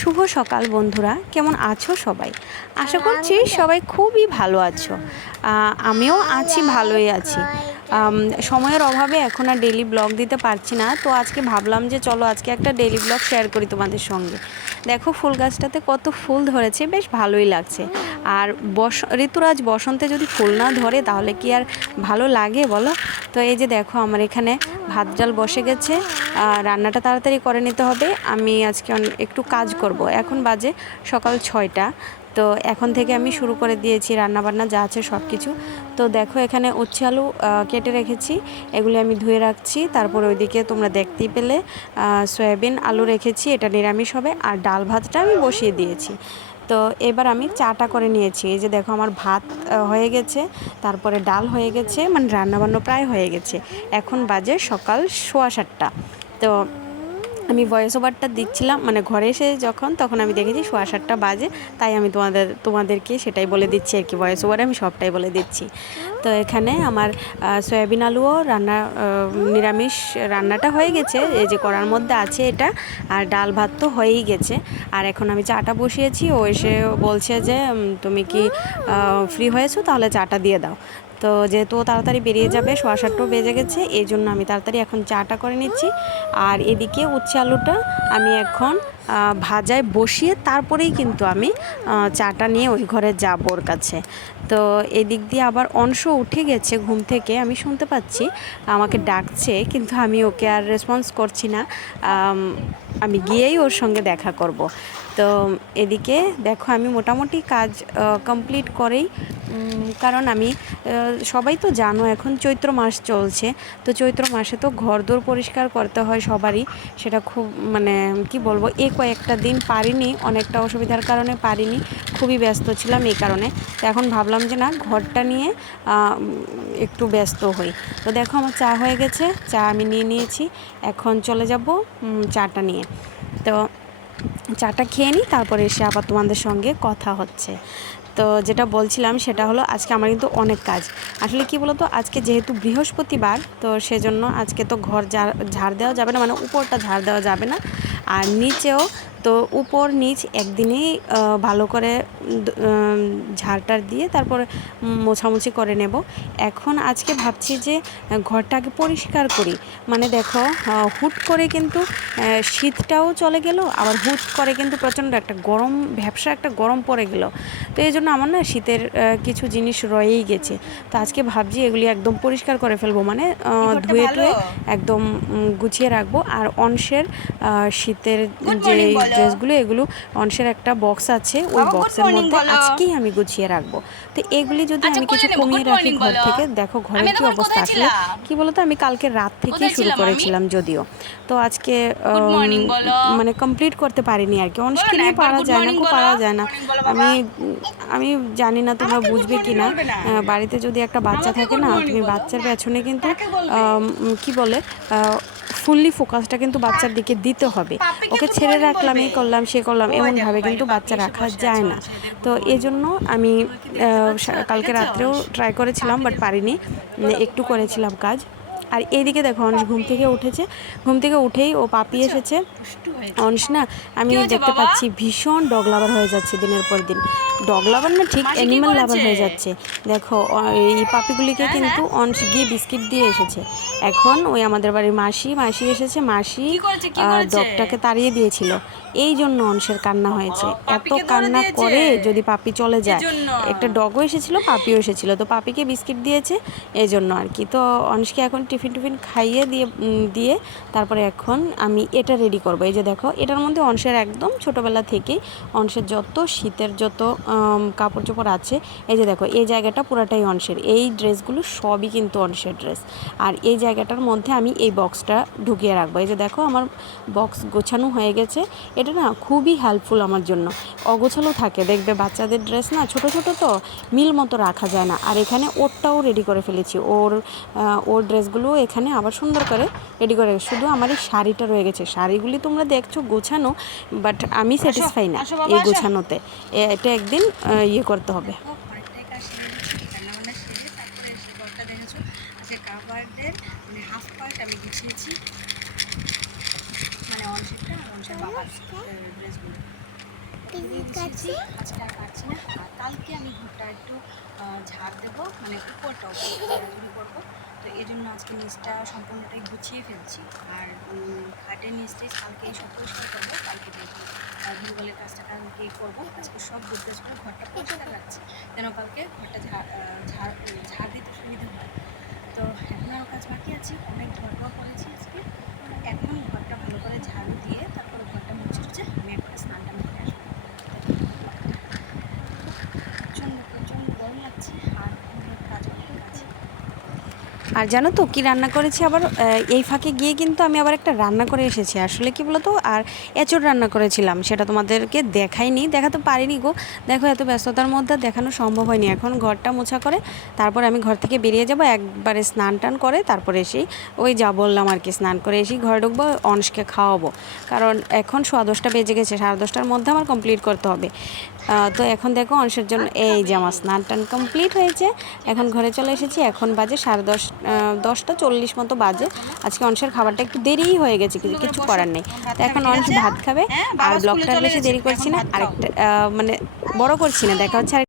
শুভ সকাল বন্ধুরা কেমন আছো সবাই? আশা করছি সবাই খুবই ভালো আছো। আমিও আছি ভালোই আছি। সময়ের অভাবে এখন আর ডেলি ব্লগ দিতে পারছি না। তো আজকে ভাবলাম যে চলো আজকে একটা ডেলি ব্লগ শেয়ার করি তোমাদের সঙ্গে। দেখো ফুল গাছটাতে কত ফুল ধরেছে, বেশ ভালোই লাগছে। আর বস, ঋতুরাজ বসন্তে যদি ফুল না ধরে তাহলে কি আর ভালো লাগে বলো? তো এই যে দেখো আমার এখানে ভাত ডাল বসে গেছে রান্নাটা তাড়াতাড়ি করে নিতে হবে। আমি আজকে একটু কাজ করব। এখন বাজে সকাল ছয়টা। তো এখন থেকে আমি শুরু করে দিয়েছি রান্নাবান্না, যা আছে সব কিছু তো দেখো এখানে উচ্ছে আলু কেটে রেখেছি, এগুলি আমি ধুয়ে রাখছি। তারপর ওইদিকে তোমরা দেখতেই পেলে সয়াবিন, আলু রেখেছি, এটা নিরামিষ হবে। আর ডাল ভাতটা আমি বসিয়ে দিয়েছি। তো এবার আমি চাটা করে নিয়েছি। এই যে দেখো আমার ভাত হয়ে গেছে, তারপরে ডাল হয়ে গেছে মানে রান্নাবান্না প্রায় হয়ে গেছে। এখন বাজে সকাল সোয়া সাতটা। তো আমি ভয়েস ওভারটা দিচ্ছিলাম মানে ঘরে এসে যখন, তখন আমি দেখেছি সোয়া সাতটা বাজে, তাই আমি তোমাদের, তোমাদেরকে সেটাই বলে দিচ্ছি আর কি ভয়েস ওভারে আমি সবটাই বলে দিচ্ছি। তো এখানে আমার সয়াবিন আলুও রান্না নিরামিষ রান্নাটা হয়ে গেছে, এই যে করার মধ্যে আছে এটা, আর ডাল ভাত তো হয়েই গেছে। আর এখন আমি চাটা বসিয়েছি, ও এসে বলছে যে তুমি কি ফ্রি হয়েছো, তাহলে চাটা দিয়ে দাও। তো যেহেতু তাড়াতাড়ি বেরিয়ে যাবে, সোয়া সাতটাও বেজে গেছে, এই জন্য আমি তাড়াতাড়ি এখন চাটা করে নিচ্ছি। আর এদিকে উচ্ছে আলুটা আমি এখন ভাজায় বসিয়ে তারপরেই কিন্তু আমি চাটা নিয়ে ওই ঘরে যাব ওর কাছে। তো এদিক দিয়ে আবার অংশ উঠে গেছে ঘুম থেকে। আমি শুনতে পাচ্ছি, আমাকে ডাকছে, কিন্তু আমি ওকে আর রেসপন্স করছি না। আমি গিয়েই ওর সঙ্গে দেখা করব। তো এদিকে দেখো আমি মোটামুটি কাজ কমপ্লিট করেই কারণ আমি সবাই তো জানো এখন চৈত্র মাস চলছে। তো চৈত্র মাসে তো ঘরদোর পরিষ্কার করতে হয় সবারই। সেটা খুব মানে কি বলব এই কয়েকটা দিন পারিনি, অনেকটা অসুবিধার কারণে পারিনি, খুবই ব্যস্ত ছিলাম এই কারণে। তো এখন ভাবলাম যে না, ঘরটা নিয়ে একটু ব্যস্ত হই। তো দেখো আমার চা হয়ে গেছে, চা আমি নিয়ে নিয়েছি, এখন চলে যাব চাটা নিয়ে। তো চাটা খেয়ে নিই, তারপরে এসে আবার তোমাদের সঙ্গে কথা হচ্ছে। তো যেটা বলছিলাম সেটা হলো, আজকে আমার কিন্তু অনেক কাজ। আসলে কি বলতো, আজকে যেহেতু বৃহস্পতিবার, তো সেজন্য আজকে তো ঘর ঝাড় দেওয়া যাবে না মানে উপরটা ঝাড় দেওয়া যাবে না। আর নিচেও তো উপর নিচ একদিনেই ভালো করে ঝাড়টার দিয়ে তারপর মোছামুছি করে নেব। এখন আজকে ভাবছি যে ঘরটাকে পরিষ্কার করি। মানে দেখো হুট করে কিন্তু শীতটাও চলে গেল আবার হুট করে কিন্তু প্রচণ্ড একটা গরম ভ্যাবসা একটা গরম পড়ে গেল। তো এই জন্য আমার না শীতের কিছু জিনিস রয়েই গেছে। তো আজকে ভাবছি এগুলি একদম পরিষ্কার করে ফেলব। মানে ধুয়ে ধুয়ে একদম গুছিয়ে রাখব। আর অংশের শীতের যে। ড্রেসগুলো এগুলো অংশের একটা বক্স আছে ওই বক্সের মধ্যে আজকেই আমি গুছিয়ে রাখব। তো এগুলি যদি আচ্ছা, আমি কিছু কমিয়ে রাখি ঘর থেকে দেখো ঘরের কি অবস্থা আসলে? কি বলতো আমি কালকে রাত থেকে কোথায় শুরু করেছিলাম যদিও। তো আজকে। মানে কমপ্লিট করতে পারিনি আর কি। বলো নিয়ে পারা যায় না। পারা যায় না। আমি আমি জানি না তোমরা বুঝবে কি না? বাড়িতে যদি একটা বাচ্চা থাকে না তুমি বাচ্চার পেছনে কিন্তু কি বলে ফুললি ফোকাসটা কিন্তু বাচ্চার দিকে দিতে হবে। ওকে ছেড়ে রাখলাম এই করলাম সে করলাম ওই এমন দেখো ভাবে বাইরে কিন্তু বাচ্চা রাখা যায় না। তো এই জন্য আমি কালকে রাত্রেও ট্রাই করেছিলাম বাট পারিনি। একটু করেছিলাম কাজ। আর এইদিকে দেখো অংশ ঘুম থেকে উঠেছে। ঘুম থেকে উঠেই ও পাপি এসেছে। দুষ্টু অংশ না আমি দেখতে পাচ্ছি ভীষণ ডগ লাভার হয়ে যাচ্ছে দিনের পর দিন। ডগ লাভার না ঠিক অ্যানিমাল লাভার হয়ে যাচ্ছে। দেখো এই পাপিগুলিকে হ্যাঁ, কিন্তু অংশ গিয়ে বিস্কিট দিয়ে এসেছে। এখন ওই আমাদের বাড়ির মাসি মাসি এসেছে মাসি? ডগটাকে তাড়িয়ে দিয়েছিল। এই জন্য অংশের কান্না হয়েছে। এত কান্না করে যদি পাপি চলে যায়। একটা ডগও এসেছিল পাপিও এসেছিল। তো পাপিকে বিস্কিট দিয়েছে এই জন্য আর কি। তো অংশকে এখন টিফিন টিফিন খাইয়ে দিয়ে দিয়ে তারপরে এখন আমি এটা রেডি করব। এই যে দেখো, এটার মধ্যে অংশের একদম ছোটোবেলা থেকেই অংশের যত শীতের যত কাপড় চোপড় আছে, এই যে দেখো, এই জায়গাটা পুরাটাই অংশের। এই ড্রেসগুলো সবই কিন্তু অংশের ড্রেস। আর এই জায়গাটার মধ্যে আমি এই বক্সটা ঢুকিয়ে রাখব। এই যে দেখো, আমার বক্স গোছানো হয়ে গেছে। এটা না খুবই হেল্পফুল আমার জন্য। অগোছালো থাকে, দেখবে বাচ্চাদের ড্রেস না ছোট ছোট তো, মিল মতো রাখা যায় না। আর এখানে ওরটাও রেডি করে ফেলেছি। ওর ওর ড্রেসগুলো এখানে আবার সুন্দর করে রেডি করে শুধু আমার এই শাড়িটা রয়ে গেছে শাড়িগুলি তোমরা দেখছ গোছানো বাট আমি স্যাটিসফাই না এই গোছানোতে এটা একদিন ইয়ে করতে হবে মানে হাফ পার্ট আমি গুছিয়েছি মানে অংশটা আর অংশের ড্রেসগুলো গুছিয়েছি আজকে আর না আর কালকে আমি ঘরটা একটু ঝাড় দেবো মানে উপরটা উপর করব আজকে নিচটা সম্পূর্ণটাই গুছিয়ে ফেলছি। আর খাটের নিচটাই কালকে সব পরিষ্কার করব, কালকে দেখি ভুলবলের কাজটা কালকে করব। আজকে সব গুজগাছ করে ঘরটা পরিষ্কার রাখছি, যেন কালকে ঘরটা ঝাড় ঝাড় দিতে সুবিধা হয়। তো এখন আরও কাজ বাকি আছে, অনেক ঘরটাও করেছি আজকে, এখন ঘরটা ভালো করে ঝাড়ু দিয়ে তারপরে ঘরটা মুছে টুছে আমি একটা স্নানটা করে আসব প্রচণ্ড প্রচণ্ড গরম লাগছে আর অনেক কাজ অনেক আছে আর জানো তো কি রান্না করেছি আবার এই ফাঁকে গিয়ে কিন্তু আমি আবার একটা রান্না করে এসেছি। আসলে কি বলতো? আর এঁচড় রান্না করেছিলাম, সেটা তোমাদেরকে দেখাইনি, দেখাতে পারিনি গো। দেখো এত ব্যস্ততার মধ্যে দেখানো সম্ভব হয়নি। এখন ঘরটা মোছা করে, তারপর আমি ঘর থেকে বেরিয়ে যাব, একবারে স্নান টান করে তারপরে এসেই, ওই যা বললাম আর কি, স্নান করে এসেই ঘরে ঢুকবো অনসকে খাওয়াবো। কারণ এখন সোয়া দশটা বেজে গেছে, সাড়ে দশটার মধ্যে আমার কমপ্লিট করতে হবে। তো এখন দেখো অংশের জন্য এই যে আমার স্নান টান কমপ্লিট হয়েছে। এখন ঘরে চলে এসেছি এখন বাজে সাড়ে দশ দশটা চল্লিশ মতো বাজে। আজকে অংশের খাবারটা একটু দেরিই হয়ে গেছে কিছু কিছু করার নেই। তো এখন অংশ ভাত খাবে আর ব্লকটা বেশি দেরি করছি না আরেকটা মানে বড় করছি না দেখা হচ্ছে